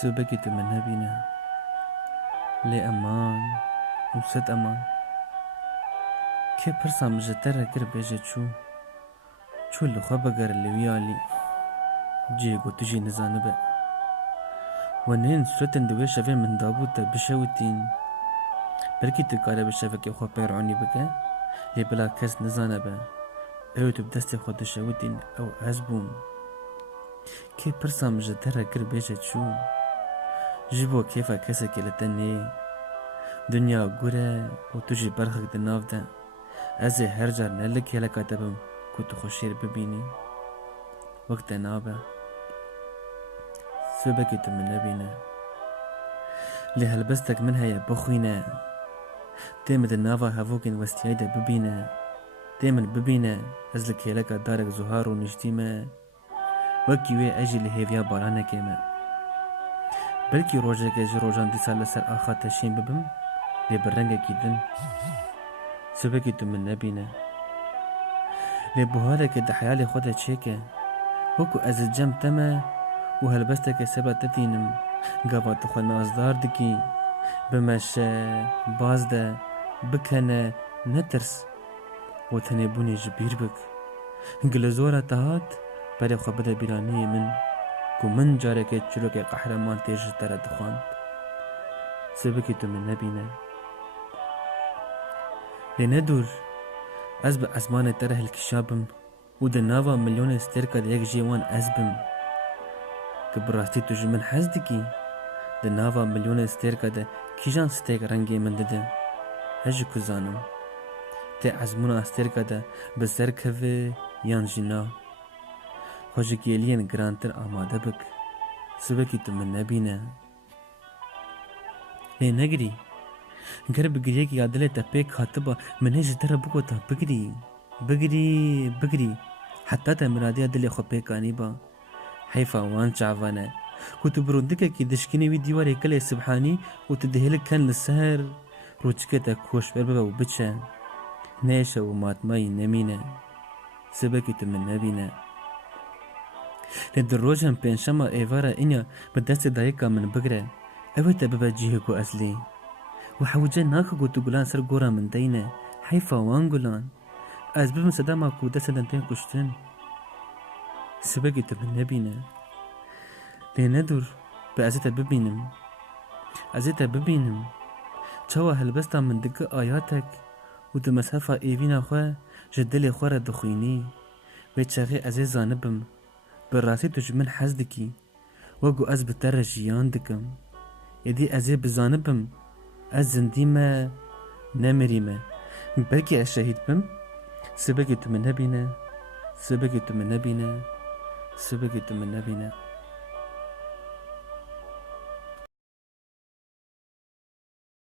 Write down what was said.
سبكي من نبينا لي أمان وسد أمان كي برسا مجترة كر بيجت شو اللي خبقر اللي ويالي جيغو تجي نزانبه ونين سوتن دوي شفي من دابوتا بشوتين بلكي تكاري بشفكي خو بيرعوني بكا لي بلا كس نزانبه اوتو بدستي خو دشوتين او عزبوم كي برسا مجترة كر بيجت جيبو كيفا كسكي لتني دنيا قرى وتجي برخك دناف ده ازي هرجر نلك يلا كاتبم كنت خوشير ببيني وقت نابه سبكت من نبينا لهلبستك منها يا بخوينا تيمد النافا هفوكن وستيايدا ببينا تيمن ببينا ازلك يلا دارك زهار ونجتيما وكيوي اجي لهيفيا بارانا كيما بلكي روجك جي روجان دي سال لسر آخا تشين ببم لي برنگا كيدن سبكت من نبينا لي بوهالك دا حيالي خودا تشيكا وكو از الجم تما وهلبستك سبا تتينم قابا تخو نازدار دكي بمشا بازدا بكنا نترس وثني بوني جبير بك قلزورة تهات بري خو بدا بيرانية من كو من جارك چلوك قحرمان تيج ترى دخان سبكت من نبينا لندور از به ازمان تره الكشابم ودناوا مليون استركا ديك جيوان ازبم كبراستی تجو من حزدكي دناوا مليون استركا ده كيجان ستيك رنگي من دده هجو كزانم تي ازمونا استركا ده بسر كوه يان جنا خوشکی الین گرانتر آماده بک سبکی تو من نبینه لی نگری گر بگریه که یادله تا پیک خاطبا منه جدره بگو تا بگری حتی تا مرادی دل خو پیکانی با حیفا وان چعوانه كنت برندك كي دشكني وي ديواري كلي سبحاني وتدهلك كان للسهر روتشكتا كوش بربا وبتشا نيشا ومات ماي نمينة سبكي من نبينا لدروجهم بينشما ايفارا انيا بدست دايكا من بقرة اويتا ببا جيهكو ازلي وحوجا ناكو تقولان سر قورا من دينا حيفا وانقولان از ببن سداما كو دستن كشتن سبكي من نبينا لندور بأزيتا ببينم چوا هلبستا من دقة آياتك ودو مسافة ايوينا خواه جدلي خواه دخويني ويتشاغي ازي زانبم براسي تجمن حزدكي وقو از بتر جيان دكم يدي ازي بزانبم از زنديما نمريما بلكي الشهيد بم سبكت من نبينا